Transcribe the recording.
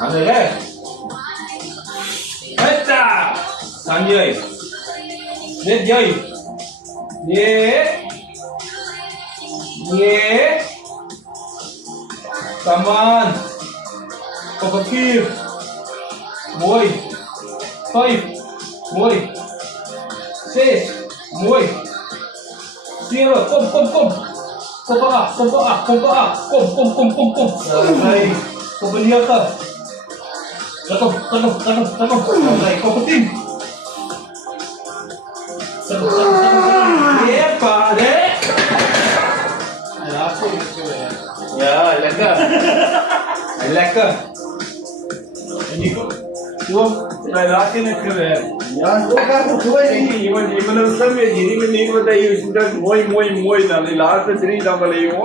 Andale. Heta. Sanjay. Let Jay. Yeah. Yeah. Come on. Positive. Boy. 5. Boy. 6. Boy. 0. Kom. Kom pa ka. Kom. Okay. Pabaliya ka. Takam. Okay. Kapating. Yeah, pare. Yeah, lekker. मैं रात में कर रहा है यार वो क्या तो हुआ ही नहीं इवन सब में जीरी में नहीं बताइए इसका मोई ना लास्ट 3 डबल है वो